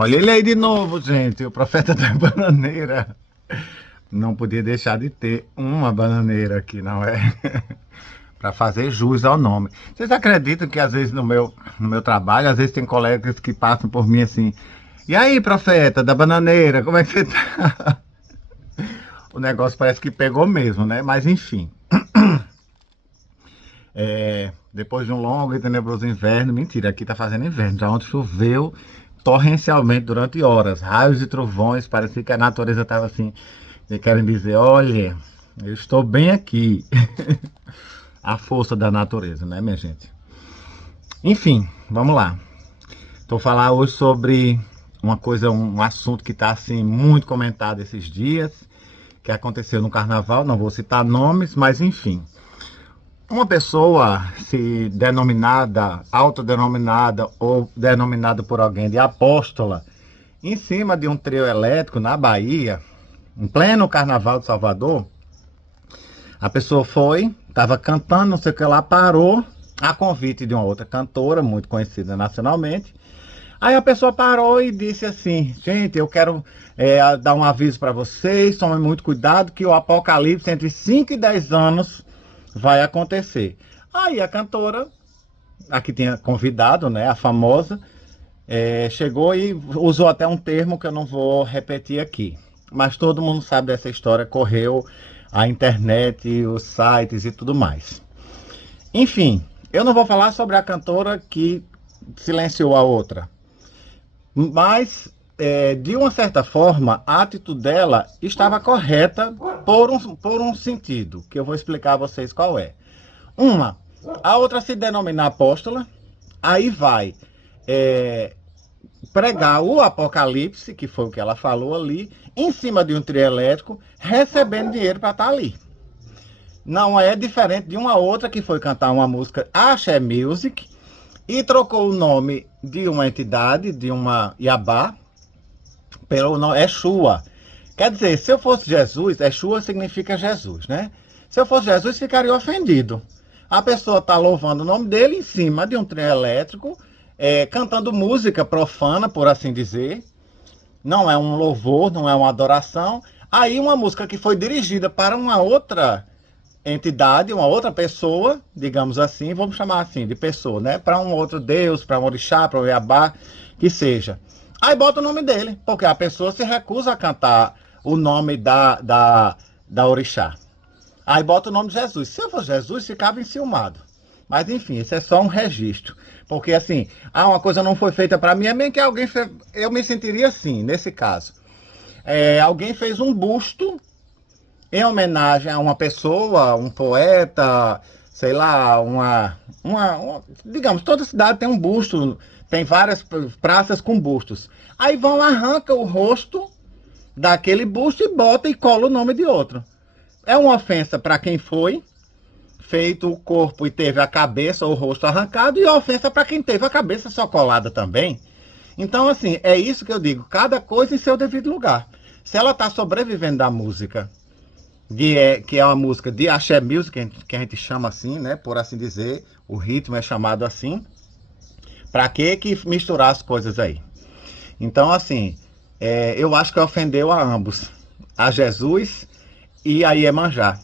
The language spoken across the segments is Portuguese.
Olha ele aí de novo, gente. O profeta da bananeira. Não podia deixar de ter uma bananeira aqui, não é? Para fazer jus ao nome. Vocês acreditam que às vezes no meu trabalho, às vezes tem colegas que passam por mim assim. E aí, profeta da bananeira, como é que você tá? O negócio parece que pegou mesmo, né? Mas enfim. Depois de um longo e tenebroso inverno, mentira, aqui tá fazendo inverno, já ontem choveu torrencialmente durante horas, raios e trovões, parecia que a natureza estava assim, querem dizer, olha, eu estou bem aqui. A força da natureza, né, minha gente? Enfim, vamos lá. Estou falar hoje sobre uma coisa, um assunto que está assim muito comentado esses dias, que aconteceu no carnaval, não vou citar nomes, mas enfim. Uma pessoa se denominada, autodenominada ou denominada por alguém de apóstola, em cima de um trio elétrico na Bahia, em pleno carnaval de Salvador, a pessoa foi, estava cantando, não sei o que lá, parou, a convite de uma outra cantora, muito conhecida nacionalmente. Aí a pessoa parou e disse assim, gente, eu quero dar um aviso para vocês, tomem muito cuidado que o apocalipse entre 5 e 10 anos vai acontecer. Aí a cantora, a que tinha convidado, né, a famosa, chegou e usou até um termo que eu não vou repetir aqui. Mas todo mundo sabe dessa história, correu a internet, os sites e tudo mais. Enfim, eu não vou falar sobre a cantora que silenciou a outra. Mas, de uma certa forma, a atitude dela estava correta por um sentido, que eu vou explicar a vocês qual é. A outra se denomina apóstola, aí vai pregar o apocalipse, que foi o que ela falou ali, em cima de um trio elétrico, recebendo dinheiro para estar ali. Não é diferente de uma outra que foi cantar uma música Axé Music e trocou o nome de uma entidade, de uma Iabá, pelo nome Exua. Quer dizer, se eu fosse Jesus, Exua significa Jesus, né? Se eu fosse Jesus, ficaria ofendido. A pessoa está louvando o nome dele em cima de um trio elétrico, cantando música profana, por assim dizer. Não é um louvor, não é uma adoração. Aí uma música que foi dirigida para uma outra entidade, uma outra pessoa, digamos assim, vamos chamar assim, de pessoa, né? Para um outro Deus, para um orixá, para um Iabá, que seja. Aí bota o nome dele, porque a pessoa se recusa a cantar o nome da orixá. Aí bota o nome de Jesus. Se eu fosse Jesus, ficava enciumado. Mas enfim, isso é só um registro. Porque assim, uma coisa não foi feita para mim, é bem que alguém fez, eu me sentiria assim, nesse caso. Alguém fez um busto em homenagem a uma pessoa, um poeta, sei lá, digamos, toda cidade tem um busto, tem várias praças com bustos. Aí vão, arranca o rosto daquele busto e bota e cola o nome de outro. É uma ofensa para quem foi feito o corpo e teve a cabeça ou o rosto arrancado, e ofensa para quem teve a cabeça só colada também. Então, assim, é isso que eu digo, cada coisa em seu devido lugar. Se ela está sobrevivendo da música, que é uma música de Axé Music, que a gente chama assim, né, por assim dizer, o ritmo é chamado assim, para que misturar as coisas aí? Então, assim, eu acho que ofendeu a ambos, a Jesus e a Iemanjá,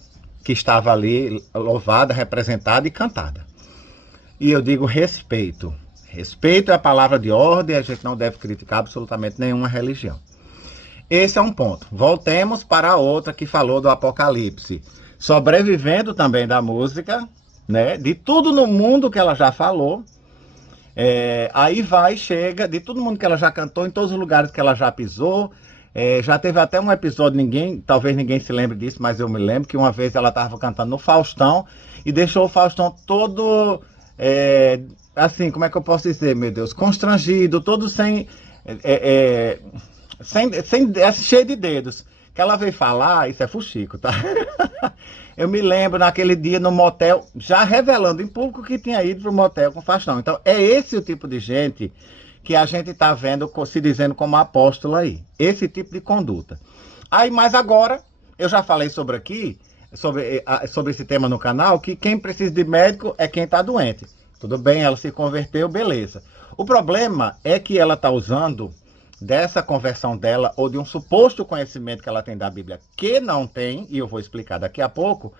que estava ali louvada, representada e cantada. E eu digo respeito. Respeito é a palavra de ordem, a gente não deve criticar absolutamente nenhuma religião. Esse é um ponto. Voltemos para a outra que falou do Apocalipse. Sobrevivendo também da música, né? De tudo no mundo que ela já falou. Aí vai, chega, de todo mundo que ela já cantou, em todos os lugares que ela já pisou. Já teve até um episódio, talvez ninguém se lembre disso, mas eu me lembro que uma vez ela estava cantando no Faustão e deixou o Faustão todo, assim, como é que eu posso dizer, meu Deus, constrangido, todo cheio de dedos. Que ela veio falar, isso é fuxico, tá? Eu me lembro naquele dia no motel, já revelando em público que tinha ido pro motel com o Faustão. Então, é esse o tipo de gente que a gente está vendo se dizendo como apóstolo aí. Esse tipo de conduta. Mas agora, eu já falei sobre esse tema no canal, que quem precisa de médico é quem está doente. Tudo bem, ela se converteu, beleza. O problema é que ela está usando dessa conversão dela ou de um suposto conhecimento que ela tem da Bíblia que não tem, e eu vou explicar daqui a pouco,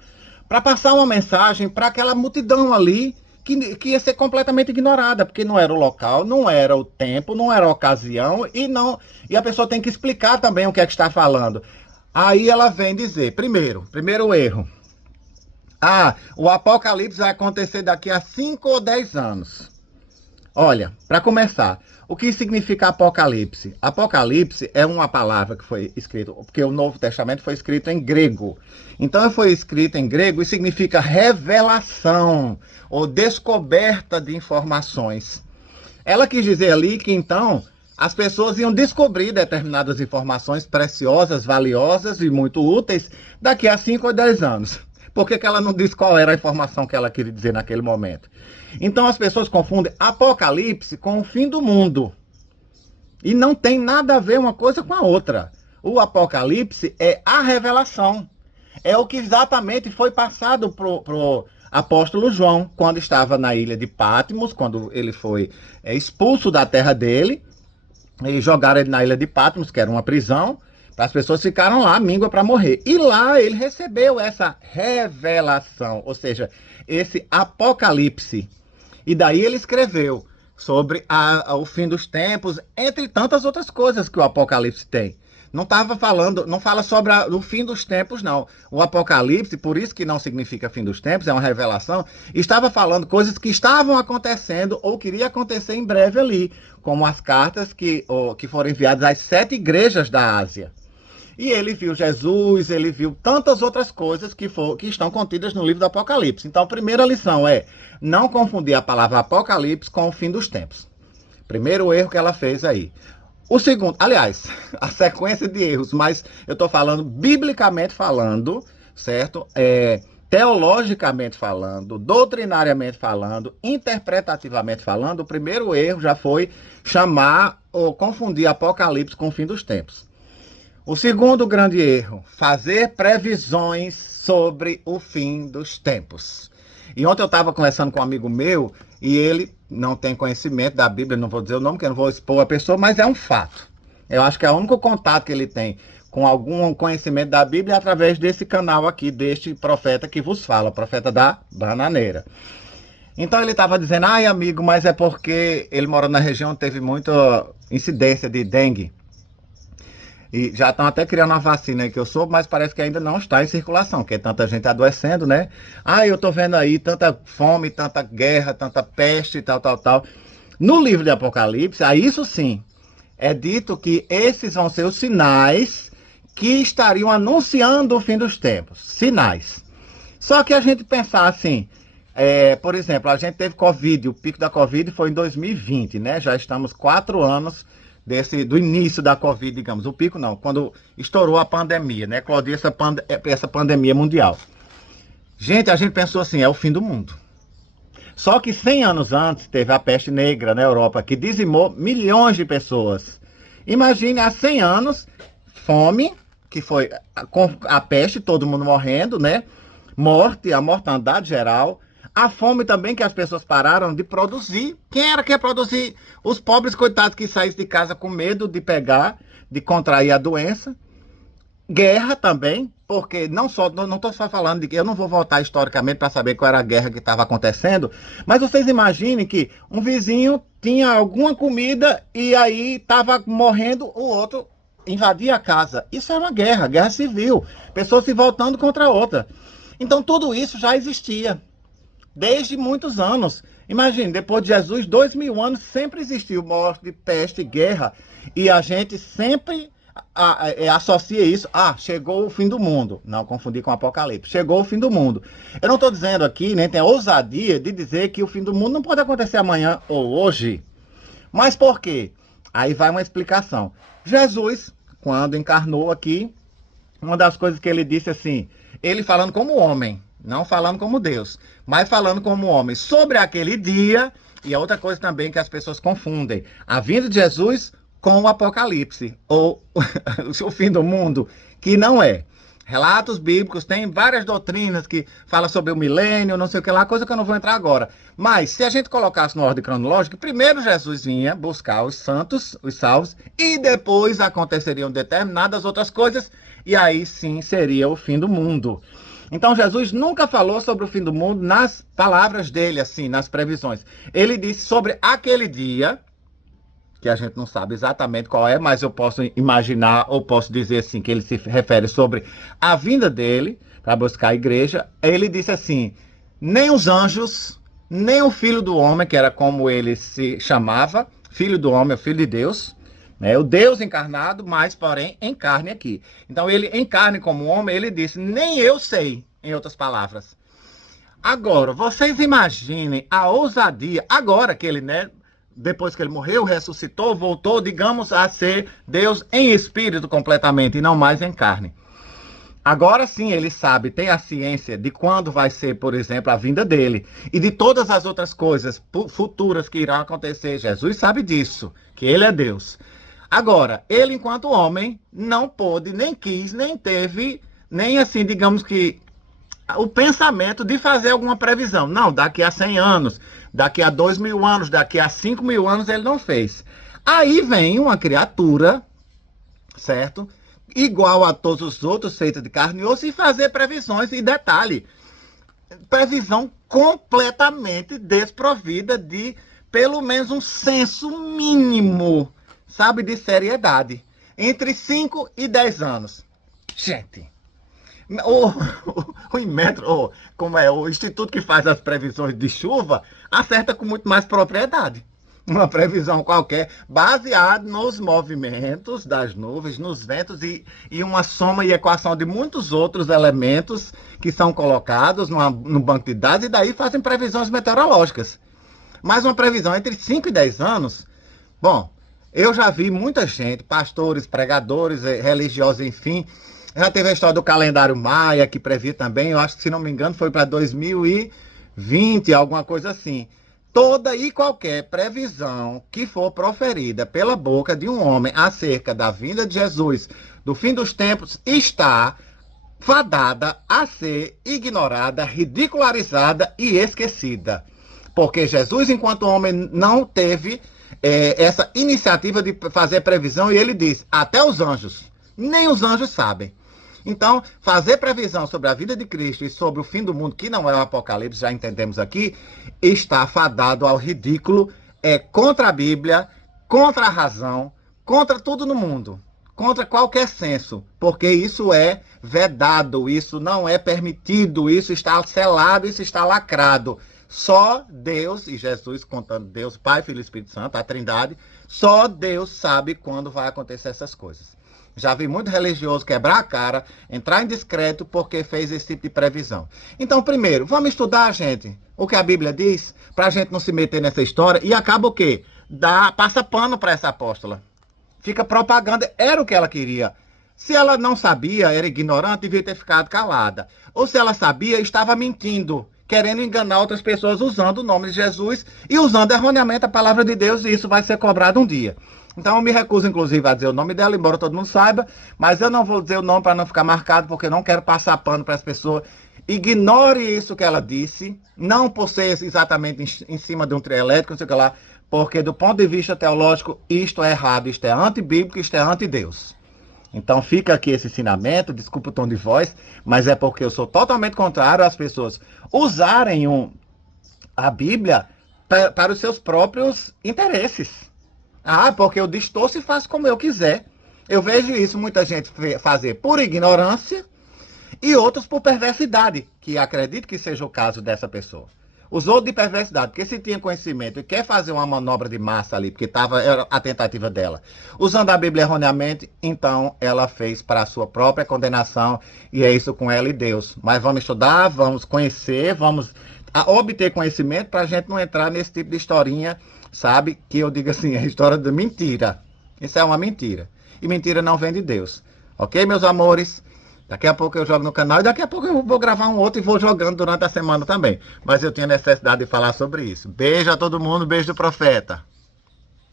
para passar uma mensagem para aquela multidão ali que ia ser completamente ignorada, porque não era o local, não era o tempo, não era a ocasião, e a pessoa tem que explicar também o que é que está falando. Aí ela vem dizer, primeiro erro, o Apocalipse vai acontecer daqui a 5 ou 10 anos. Olha, para começar, o que significa Apocalipse? Apocalipse é uma palavra que foi escrita, porque o Novo Testamento foi escrito em grego. Então, foi escrito em grego e significa revelação ou descoberta de informações. Ela quis dizer ali que, então, as pessoas iam descobrir determinadas informações preciosas, valiosas e muito úteis daqui a 5 ou 10 anos. Por que ela não disse qual era a informação que ela queria dizer naquele momento? Então as pessoas confundem Apocalipse com o fim do mundo. E não tem nada a ver uma coisa com a outra. O Apocalipse é a revelação. É o que exatamente foi passado pro apóstolo João, quando estava na ilha de Patmos, quando ele foi expulso da terra dele, e jogaram ele na ilha de Patmos, que era uma prisão. As pessoas ficaram lá, míngua para morrer. E lá ele recebeu essa revelação, ou seja, esse Apocalipse. E daí ele escreveu sobre o fim dos tempos, entre tantas outras coisas que o Apocalipse tem. Não fala sobre o fim dos tempos, não. O Apocalipse, por isso que não significa fim dos tempos, é uma revelação, estava falando coisas que estavam acontecendo ou queria acontecer em breve ali, como as cartas que foram enviadas às 7 igrejas da Ásia. E ele viu Jesus, ele viu tantas outras coisas que estão contidas no livro do Apocalipse. Então, a primeira lição é não confundir a palavra Apocalipse com o fim dos tempos. Primeiro erro que ela fez aí. O segundo, aliás, a sequência de erros, mas eu estou falando biblicamente falando, certo? Teologicamente falando, doutrinariamente falando, interpretativamente falando, o primeiro erro já foi chamar ou confundir Apocalipse com o fim dos tempos. O segundo grande erro, fazer previsões sobre o fim dos tempos. E ontem eu estava conversando com um amigo meu e ele não tem conhecimento da Bíblia, não vou dizer o nome, porque eu não vou expor a pessoa, mas é um fato. Eu acho que é o único contato que ele tem com algum conhecimento da Bíblia é através desse canal aqui, deste profeta que vos fala, profeta da Bananeira. Então ele estava dizendo, amigo, mas é porque ele mora na região onde teve muita incidência de dengue. E já estão até criando uma vacina aí que eu soube, mas parece que ainda não está em circulação, porque tanta gente adoecendo, né? Eu tô vendo aí tanta fome, tanta guerra, tanta peste, tal. No livro de Apocalipse, isso sim, é dito que esses vão ser os sinais que estariam anunciando o fim dos tempos. Sinais. Só que a gente pensar assim, por exemplo, a gente teve Covid, o pico da Covid foi em 2020, né? Já estamos 4 anos do início da Covid, digamos, o pico não, quando estourou a pandemia, né, eclodiu essa pandemia mundial. Gente, a gente pensou assim, é o fim do mundo. Só que 100 anos antes teve a peste negra na Europa, que dizimou milhões de pessoas. Imagine, há 100 anos, fome, que foi a peste, todo mundo morrendo, né, morte, a mortandade geral. A fome também, que as pessoas pararam de produzir. Quem era que ia produzir? Os pobres coitados que saíram de casa com medo de contrair a doença. Guerra também, porque não estou só falando de que eu não vou voltar historicamente para saber qual era a guerra que estava acontecendo, mas vocês imaginem que um vizinho tinha alguma comida e aí estava morrendo, o outro invadia a casa. Isso é uma guerra civil, pessoas se voltando contra a outra. Então tudo isso já existia. Desde muitos anos. Imagine, depois de Jesus, 2000 anos, sempre existiu morte, peste, guerra. E a gente sempre associa isso. Chegou o fim do mundo. Não confundir com o Apocalipse. Chegou o fim do mundo. Eu não estou dizendo aqui, nem tem a ousadia de dizer que o fim do mundo não pode acontecer amanhã ou hoje. Mas por quê? Aí vai uma explicação. Jesus, quando encarnou aqui, uma das coisas que ele disse assim, ele falando como homem, não falando como Deus, mas falando como homem, sobre aquele dia, e a outra coisa também que as pessoas confundem, a vinda de Jesus com o Apocalipse, ou o fim do mundo, que não é. Relatos bíblicos, tem várias doutrinas que falam sobre o milênio, não sei o que lá, coisa que eu não vou entrar agora. Mas, se a gente colocasse na ordem cronológica, primeiro Jesus vinha buscar os santos, os salvos, e depois aconteceriam determinadas outras coisas, e aí sim seria o fim do mundo. Então, Jesus nunca falou sobre o fim do mundo nas palavras dele, assim, nas previsões. Ele disse sobre aquele dia, que a gente não sabe exatamente qual é, mas eu posso imaginar, ou posso dizer assim, que ele se refere sobre a vinda dele para buscar a igreja. Ele disse assim, nem os anjos, nem o Filho do Homem, que era como ele se chamava, Filho do Homem, o Filho de Deus, né? O Deus encarnado, mas porém em carne aqui. Então ele em carne como homem, ele disse, nem eu sei, em outras palavras. Agora, vocês imaginem a ousadia, agora que ele, né, depois que ele morreu, ressuscitou, voltou, digamos, a ser Deus em espírito completamente, e não mais em carne. Agora sim, ele sabe, tem a ciência de quando vai ser, por exemplo, a vinda dele, e de todas as outras coisas futuras que irão acontecer. Jesus sabe disso, que ele é Deus. Agora, ele, enquanto homem, não pôde, nem quis, nem teve, nem assim, digamos que, o pensamento de fazer alguma previsão. Não, daqui a 100 anos, daqui a 2.000 anos, daqui a 5.000 anos, ele não fez. Aí vem uma criatura, certo? Igual a todos os outros, feita de carne e osso, e fazer previsões. E detalhe, previsão completamente desprovida de, pelo menos, um senso mínimo, sabe, de seriedade. Entre 5 e 10 anos. Gente... O Inmetro, como é, o instituto que faz as previsões de chuva, acerta com muito mais propriedade. Uma previsão qualquer, baseada nos movimentos das nuvens, nos ventos e uma soma e equação de muitos outros elementos que são colocados no banco de dados e daí fazem previsões meteorológicas. Mas uma previsão entre 5 e 10 anos, bom, eu já vi muita gente, pastores, pregadores, religiosos, enfim. Já teve a história do calendário Maia, que previa também, eu acho que, se não me engano, foi para 2020, alguma coisa assim. Toda e qualquer previsão que for proferida pela boca de um homem acerca da vinda de Jesus, do fim dos tempos, está fadada a ser ignorada, ridicularizada e esquecida. Porque Jesus, enquanto homem, não teve essa iniciativa de fazer previsão, e ele diz, até os anjos, nem os anjos sabem. Então, fazer previsão sobre a vida de Cristo e sobre o fim do mundo, que não é o Apocalipse, já entendemos aqui, está fadado ao ridículo, é contra a Bíblia, contra a razão, contra tudo no mundo, contra qualquer senso, porque isso é vedado, isso não é permitido, isso está selado, isso está lacrado. Só Deus, e Jesus contando Deus, Pai, Filho e Espírito Santo, a Trindade, só Deus sabe quando vai acontecer essas coisas. Já vi muito religioso quebrar a cara, entrar em descrédito porque fez esse tipo de previsão. Então, primeiro, vamos estudar, gente, o que a Bíblia diz, para a gente não se meter nessa história. E acaba o quê? Passa pano para essa apóstola. Fica propaganda, era o que ela queria. Se ela não sabia, era ignorante, devia ter ficado calada. Ou se ela sabia, estava mentindo, querendo enganar outras pessoas usando o nome de Jesus e usando erroneamente a palavra de Deus, e isso vai ser cobrado um dia. Então eu me recuso, inclusive, a dizer o nome dela, embora todo mundo saiba, mas eu não vou dizer o nome para não ficar marcado, porque eu não quero passar pano para as pessoas. Ignore isso que ela disse, não por ser exatamente em cima de um trio elétrico, não sei o que lá, porque do ponto de vista teológico, isto é errado, isto é antibíblico, isto é anti-Deus. Então fica aqui esse ensinamento, desculpa o tom de voz, mas é porque eu sou totalmente contrário às pessoas usarem a Bíblia para os seus próprios interesses. Ah, porque eu distorço e faço como eu quiser. Eu vejo isso muita gente fazer por ignorância e outros por perversidade, que acredito que seja o caso dessa pessoa. Usou de perversidade, porque se tinha conhecimento e quer fazer uma manobra de massa ali, porque era a tentativa dela, usando a Bíblia erroneamente, então ela fez para a sua própria condenação, e é isso com ela e Deus. Mas vamos estudar, vamos conhecer, vamos obter conhecimento para a gente não entrar nesse tipo de historinha, sabe? Que eu digo assim, é a história de mentira. Isso é uma mentira. E mentira não vem de Deus. Ok, meus amores? Daqui a pouco eu jogo no canal e daqui a pouco eu vou gravar um outro e vou jogando durante a semana também. Mas eu tinha necessidade de falar sobre isso. Beijo a todo mundo, beijo do profeta.